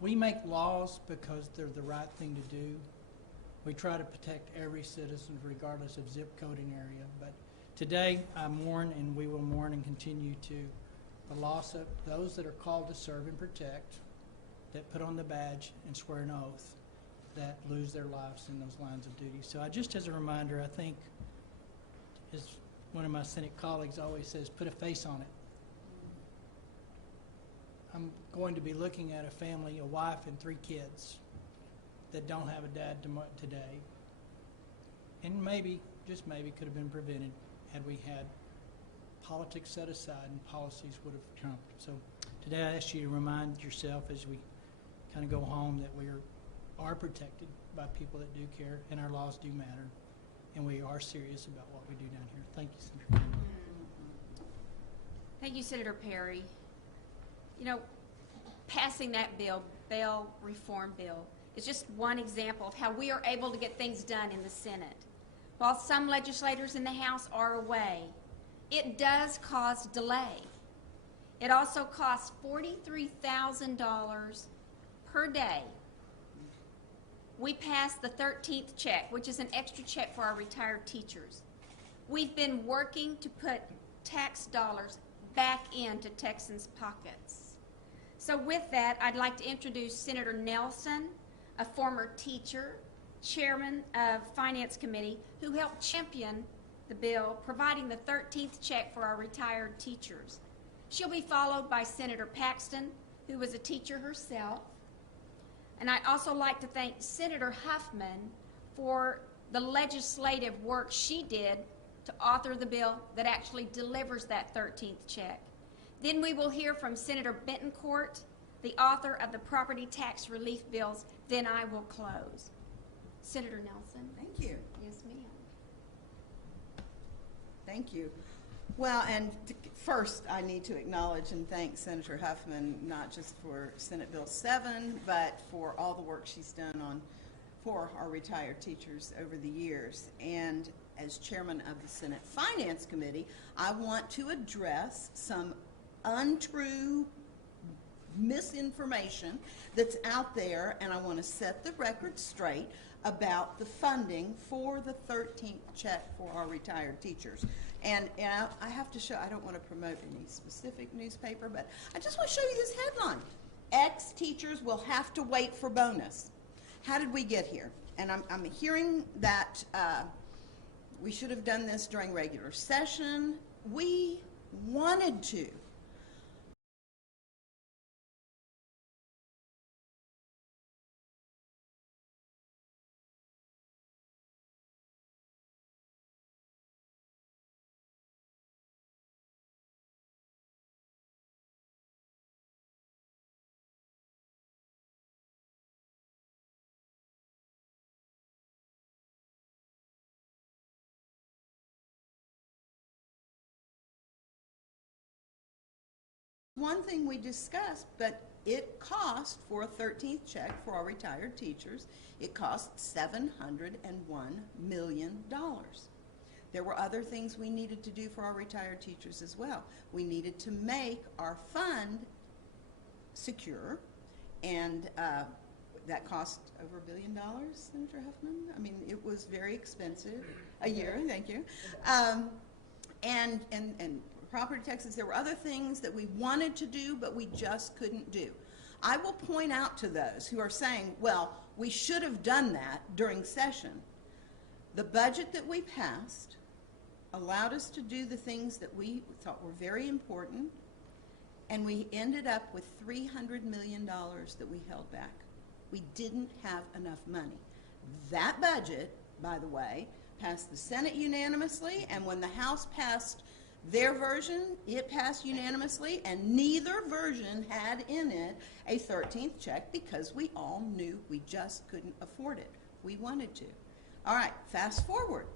We make laws because they're the right thing to do. We try to protect every citizen regardless of zip code and area. But today I mourn, and we will mourn and continue to, the loss of those that are called to serve and protect, that put on the badge and swear an oath, that lose their lives in those lines of duty. So just as a reminder, I think, as one of my Senate colleagues always says, put a face on it. I'm going to be looking at a family, a wife and 3 kids that don't have a dad today. And maybe, just maybe, could have been prevented had we had politics set aside and policies would have trumped. So today I ask you to remind yourself as we kind of go home that we are protected by people that do care, and our laws do matter, and we are serious about what we do down here. Thank you, Senator Campbell. Thank you, Senator Perry. You know, passing that bill, bail reform bill, is just one example of how we are able to get things done in the Senate. While some legislators in the House are away, it does cause delay. It also costs $43,000 per day. We passed the 13th check, which is an extra check for our retired teachers. We've been working to put tax dollars back into Texans' pockets. So with that, I'd like to introduce Senator Nelson, a former teacher, chairman of Finance Committee, who helped champion the bill, providing the 13th check for our retired teachers. She'll be followed by Senator Paxton, who was a teacher herself. And I'd also like to thank Senator Huffman for the legislative work she did to author the bill that actually delivers that 13th check. Then we will hear from Senator Bentoncourt, the author of the property tax relief bills. Then I will close. Senator Nelson. Thank you. Yes, ma'am. Thank you. Well, and first I need to acknowledge and thank Senator Huffman, not just for Senate Bill 7, but for all the work she's done for our retired teachers over the years. And as chairman of the Senate Finance Committee, I want to address some untrue misinformation that's out there, and I want to set the record straight about the funding for the 13th check for our retired teachers. And I have to show, I don't want to promote any specific newspaper, but I just want to show you this headline. Ex-teachers will have to wait for bonus. How did we get here? And I'm hearing that we should have done this during regular session. We wanted to. One thing we discussed, but it cost for a 13th check for our retired teachers, it cost $701 million. There were other things we needed to do for our retired teachers as well. We needed to make our fund secure, and that cost over $1 billion, Senator Huffman. I mean, it was very expensive. A year, thank you. And property taxes, there were other things that we wanted to do, but we just couldn't do. I will point out to those who are saying, well, we should have done that during session. The budget that we passed allowed us to do the things that we thought were very important, and we ended up with $300 million that we held back. We didn't have enough money. That budget, by the way, passed the Senate unanimously, and when the House passed their version, it passed unanimously, and neither version had in it a 13th check because we all knew we just couldn't afford it. We wanted to. All right, fast forward.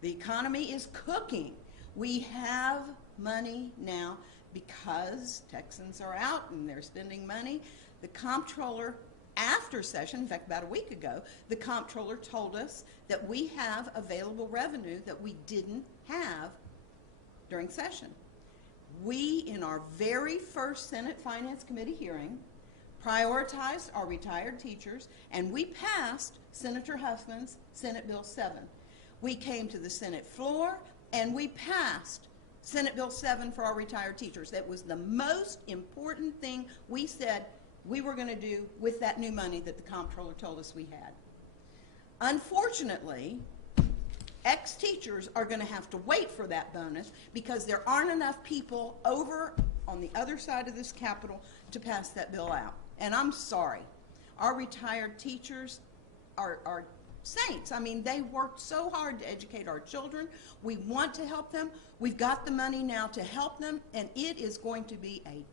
The economy is cooking. We have money now because Texans are out and they're spending money. The comptroller, after session, in fact about a week ago, the comptroller told us that we have available revenue that we didn't have during session. We, in our very first Senate Finance Committee hearing, prioritized our retired teachers, and we passed Senator Huffman's Senate Bill 7. We came to the Senate floor, and we passed Senate Bill 7 for our retired teachers. That was the most important thing we said we were going to do with that new money that the comptroller told us we had. Unfortunately, ex-teachers are going to have to wait for that bonus because there aren't enough people over on the other side of this Capitol to pass that bill out. And I'm sorry. Our retired teachers are saints. I mean, they worked so hard to educate our children. We want to help them. We've got the money now to help them, and it is going to be a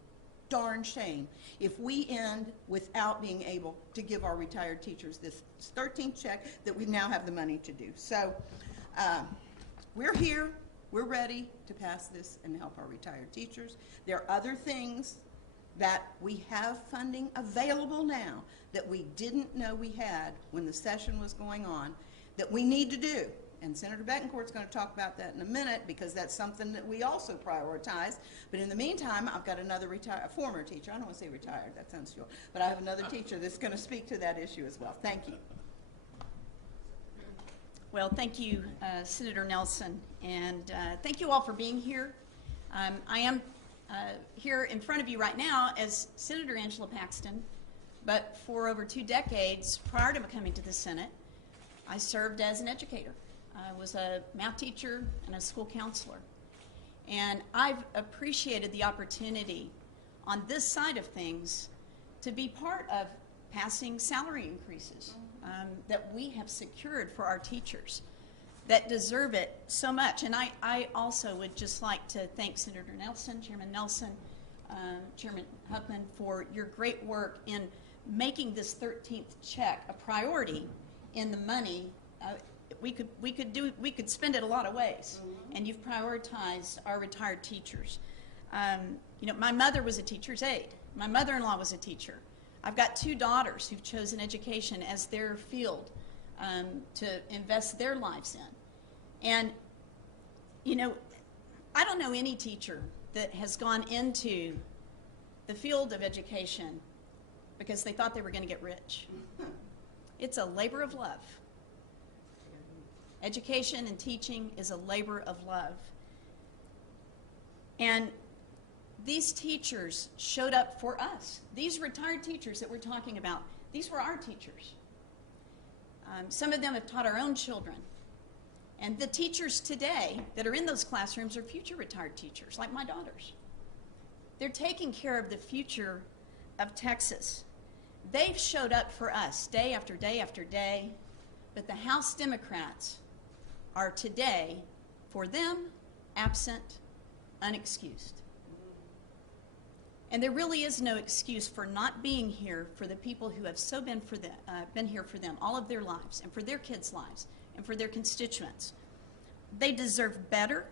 darn shame if we end without being able to give our retired teachers this 13th check that we now have the money to do. So we're here. We're ready to pass this and help our retired teachers. There are other things that we have funding available now that we didn't know we had when the session was going on that we need to do. And Senator Betancourt's going to talk about that in a minute because that's something that we also prioritize. But in the meantime, I've got another former teacher. I don't want to say retired. That sounds short. But I have another teacher that's going to speak to that issue as well. Thank you. Well, thank you, Senator Nelson, and thank you all for being here. I am here in front of you right now as Senator Angela Paxton, but for over 2 decades prior to coming to the Senate, I served as an educator. I was a math teacher and a school counselor, and I've appreciated the opportunity on this side of things to be part of passing salary increases that we have secured for our teachers that deserve it so much. And I also would just like to thank Senator Nelson, Chairman Nelson, Chairman Huffman for your great work in making this 13th check a priority in the money. We could spend it a lot of ways, and you've prioritized our retired teachers. You know, my mother was a teacher's aide. My mother-in-law was a teacher. I've got 2 daughters who've chosen education as their field to invest their lives in. And, you know, I don't know any teacher that has gone into the field of education because they thought they were going to get rich. It's a labor of love. Education and teaching is a labor of love. And these teachers showed up for us. These retired teachers that we're talking about, these were our teachers. Some of them have taught our own children. And the teachers today that are in those classrooms are future retired teachers, like my daughters. They're taking care of the future of Texas. They've showed up for us day after day after day, but the House Democrats are today, for them, absent, unexcused. And there really is no excuse for not being here for the people who have so been here for them all of their lives, and for their kids' lives, and for their constituents. They deserve better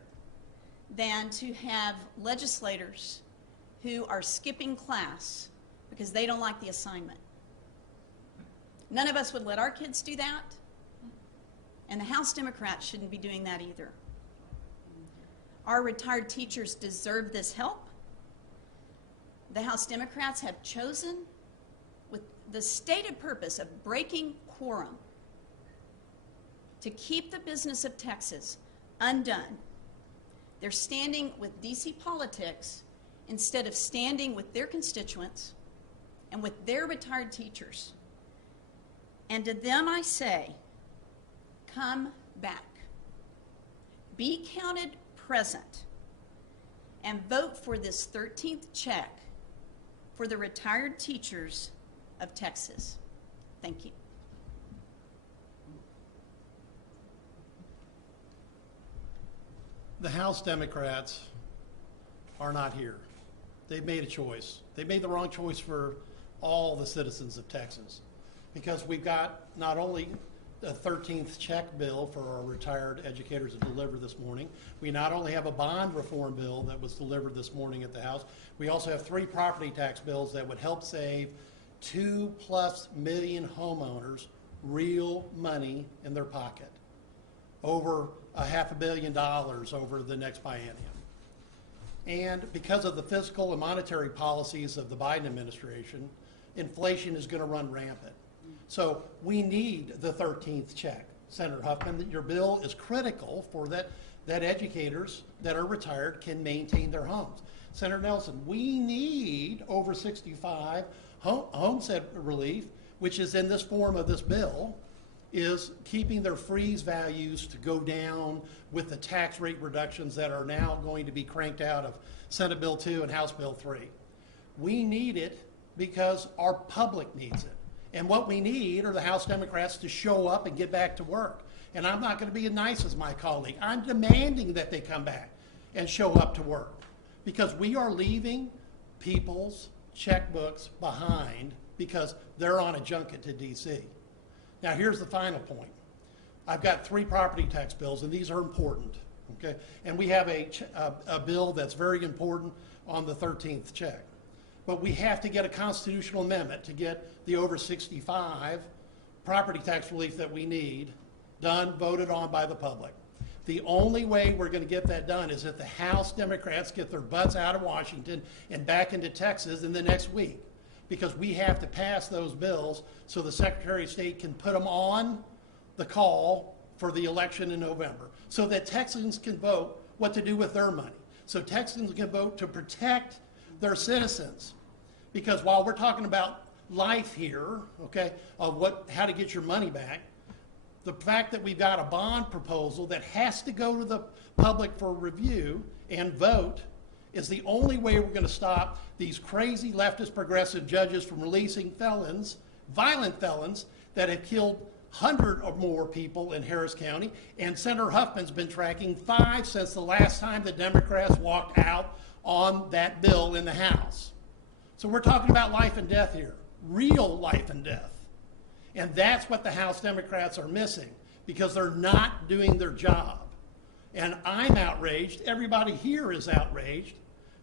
than to have legislators who are skipping class because they don't like the assignment. None of us would let our kids do that, and the House Democrats shouldn't be doing that either. Our retired teachers deserve this help. The House Democrats have chosen, with the stated purpose of breaking quorum, to keep the business of Texas undone. They're standing with DC politics instead of standing with their constituents and with their retired teachers. And to them I say, come back. Be counted present and vote for this 13th check for the retired teachers of Texas. Thank you. The House Democrats are not here. They've made a choice. They made the wrong choice for all the citizens of Texas, because we've got not only the 13th check bill for our retired educators to deliver this morning, we not only have a bond reform bill that was delivered this morning at the House, we also have 3 property tax bills that would help save 2+ million homeowners real money in their pocket, over $500 million over the next biennium. And because of the fiscal and monetary policies of the Biden administration, inflation is going to run rampant. So we need the 13th check. Senator Huffman, that your bill is critical for that educators that are retired can maintain their homes. Senator Nelson, we need over 65 homestead relief, which is in this form of this bill, is keeping their freeze values to go down with the tax rate reductions that are now going to be cranked out of Senate Bill 2 and House Bill 3. We need it because our public needs it. And what we need are the House Democrats to show up and get back to work. And I'm not going to be as nice as my colleague. I'm demanding that they come back and show up to work, because we are leaving people's checkbooks behind because they're on a junket to D.C. Now, here's the final point. I've got 3 property tax bills, and these are important, okay? And we have a bill that's very important on the 13th check. But we have to get a constitutional amendment to get the over 65 property tax relief that we need done, voted on by the public. The only way we're going to get that done is if the House Democrats get their butts out of Washington and back into Texas in the next week, because we have to pass those bills so the Secretary of State can put them on the call for the election in November, so that Texans can vote what to do with their money, so Texans can vote to protect their citizens. Because while we're talking about life here, okay, of how to get your money back, the fact that we've got a bond proposal that has to go to the public for review and vote is the only way we're going to stop these crazy leftist progressive judges from releasing felons, violent felons, that have killed 100 or more people in Harris County. And Senator Huffman's been tracking 5 since the last time the Democrats walked out on that bill in the House. So we're talking about life and death here, real life and death. And that's what the House Democrats are missing, because they're not doing their job. And I'm outraged. Everybody here is outraged,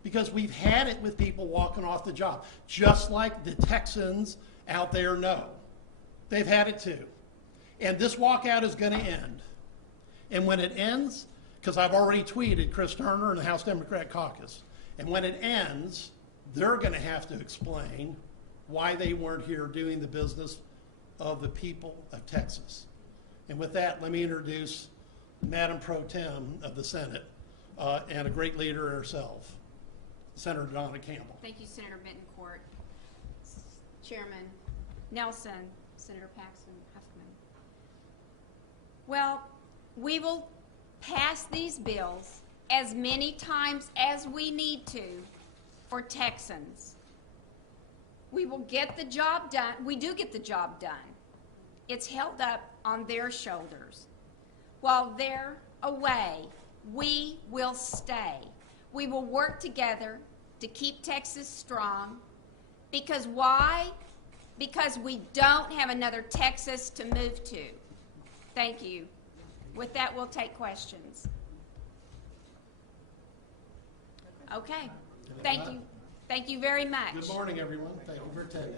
because we've had it with people walking off the job, just like the Texans out there know. They've had it too. And this walkout is going to end. And when it ends, because I've already tweeted Chris Turner and the House Democrat caucus, and when it ends, they're going to have to explain why they weren't here doing the business of the people of Texas. And with that, let me introduce Madam Pro Tem of the Senate and a great leader herself, Senator Donna Campbell. Thank you, Senator Bittencourt. Chairman Nelson, Senator Paxton, Huffman. Well, we will pass these bills as many times as we need to for Texans. We will get the job done. We do get the job done. It's held up on their shoulders. While they're away, we will stay. We will work together to keep Texas strong. Because why? Because we don't have another Texas to move to. Thank you. With that, we'll take questions. Okay. Thank you. Thank you very much. Good morning, everyone. Thank you for attending.